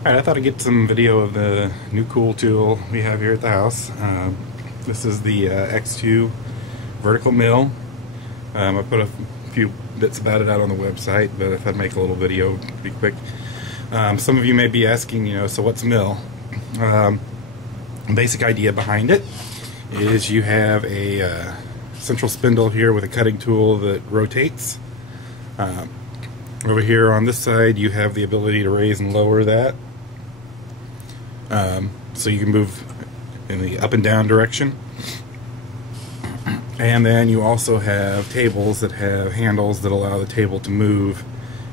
Alright, I thought I'd get some video of the new cool tool we have here at the house. This is the X2 vertical mill. I put a few bits about it out on the website, but if I'd make a little video, it'd be quick. Some of you may be asking, so what's a mill? Basic idea behind it is you have a central spindle here with a cutting tool that rotates. Over here on this side you have the ability to raise and lower that. So you can move in the up and down direction. And then you also have tables that have handles that allow the table to move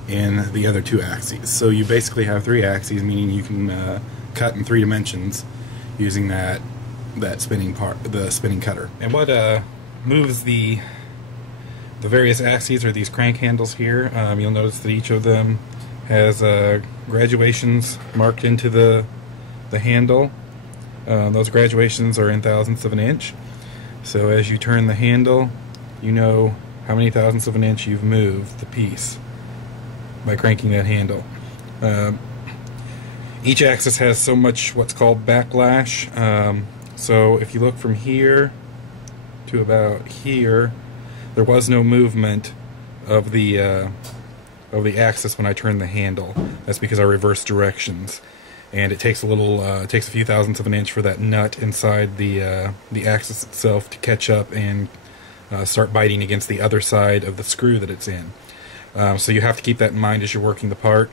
in the other two axes. So you basically have three axes, meaning you can cut in 3 dimensions using that spinning part, the spinning cutter. And what moves the various axes are these crank handles here. You'll notice that each of them has graduations marked into the handle. Those graduations are in thousandths of an inch. So as you turn the handle, you know how many thousandths of an inch you've moved the piece by cranking that handle. Each axis has so much what's called backlash. So if you look from here to about here, there was no movement of the axis when I turned the handle. That's because I reversed directions, and it takes a few thousandths of an inch for that nut inside the axis itself to catch up and start biting against the other side of the screw that it's in. So you have to keep that in mind as you're working the part.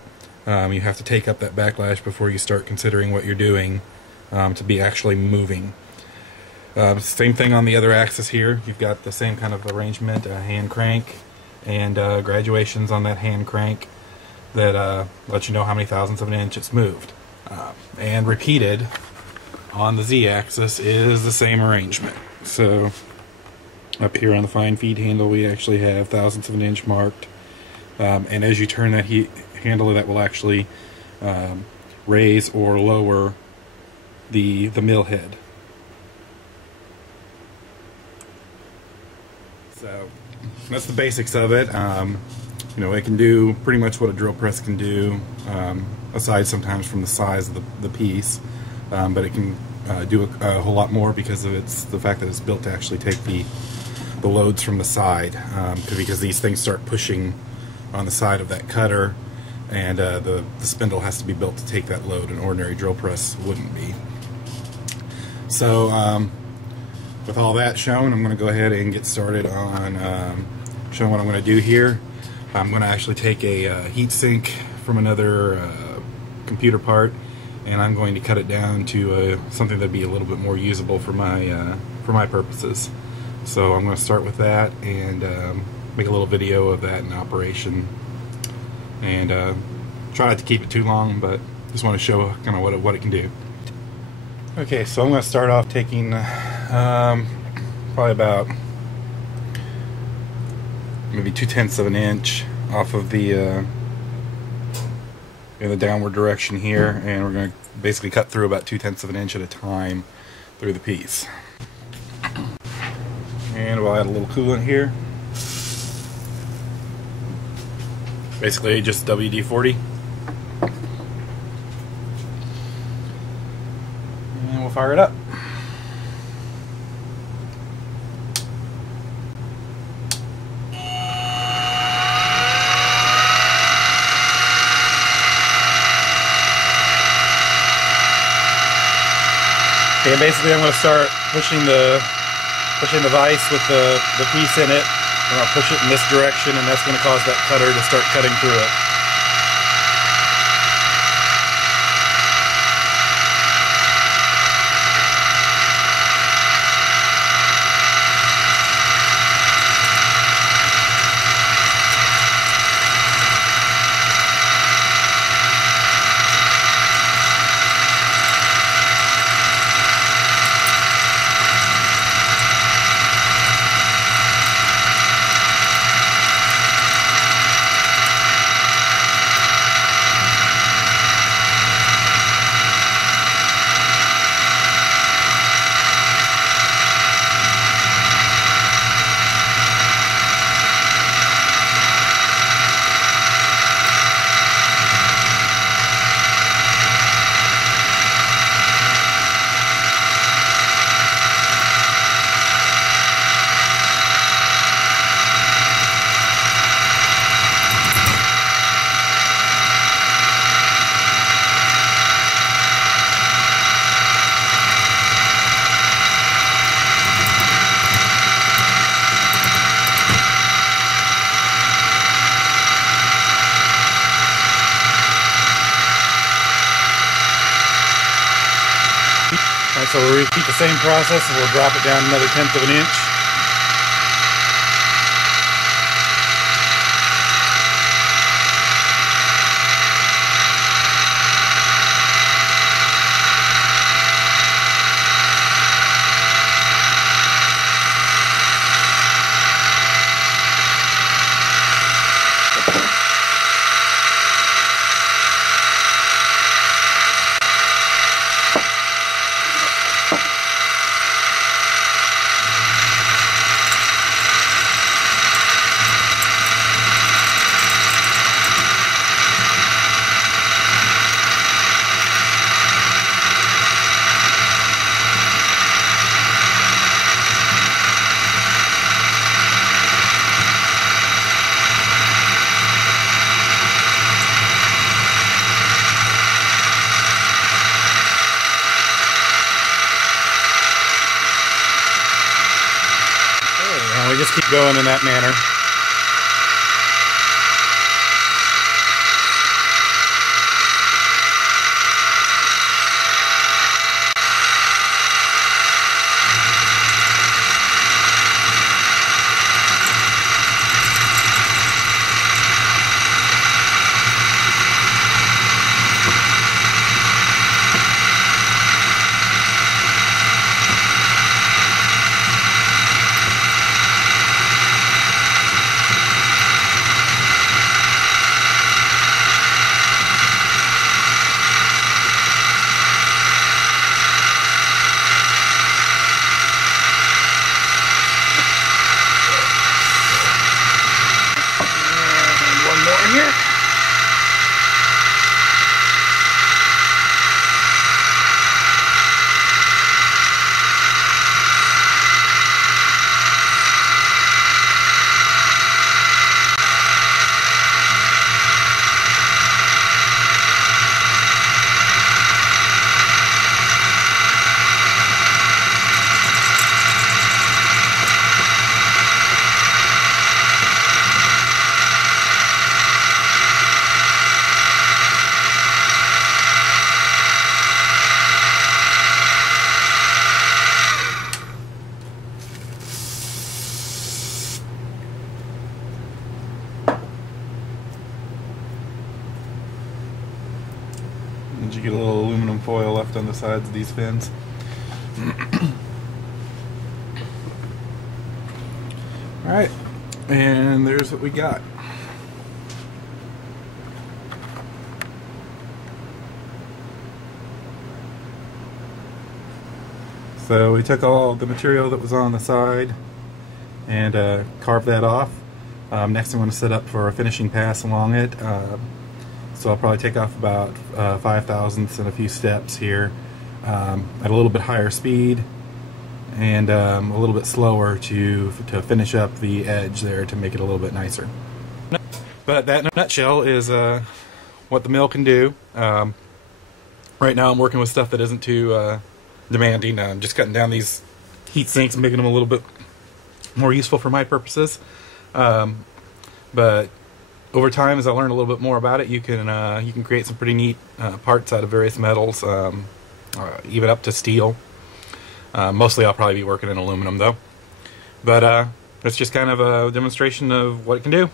You have to take up that backlash before you start considering what you're doing to be actually moving. Same thing on the other axis here. You've got the same kind of arrangement, a hand crank and graduations on that hand crank that let you know how many thousandths of an inch it's moved. And repeated on the Z-axis is the same arrangement. So up here on the fine feed handle we actually have thousandths of an inch marked, and as you turn that handle, that will actually raise or lower the mill head. So that's the basics of it. It can do pretty much what a drill press can do, aside sometimes from the size of the piece, but it can do a whole lot more because of the fact that it's built to actually take the loads from the side, because these things start pushing on the side of that cutter, and the spindle has to be built to take that load. An ordinary drill press wouldn't be. So with all that shown, I'm going to go ahead and get started on showing what I'm going to do here. I'm going to actually take a heat sink from another computer part, and I'm going to cut it down to something that'd be a little bit more usable for my purposes. So I'm going to start with that and make a little video of that in operation, and try not to keep it too long, but just want to show kind of what it can do. Okay, so I'm going to start off taking probably about maybe 2/10 of an inch off of the in the downward direction here, and we're going to basically cut through about 2/10 of an inch at a time through the piece. And we'll add a little coolant here, basically just WD-40, and we'll fire it up. Okay, basically I'm going to start pushing the vise with the piece in it, and I'll push it in this direction, and that's going to cause that cutter to start cutting through it. So we'll repeat the same process and we'll drop it down another 1/10 of an inch. We just keep going in that manner. And you get a little aluminum foil left on the sides of these fins. Alright, and there's what we got. So we took all the material that was on the side and carved that off. Next I'm going to set up for a finishing pass along it. So I'll probably take off about 5/1000ths and a few steps here at a little bit higher speed and a little bit slower to finish up the edge there to make it a little bit nicer. But that in a nutshell is what the mill can do. Right now I'm working with stuff that isn't too demanding. I'm just cutting down these heat sinks and making them a little bit more useful for my purposes. But over time, as I learn a little bit more about it, you can create some pretty neat parts out of various metals, even up to steel. Mostly I'll probably be working in aluminum though. But it's just kind of a demonstration of what it can do.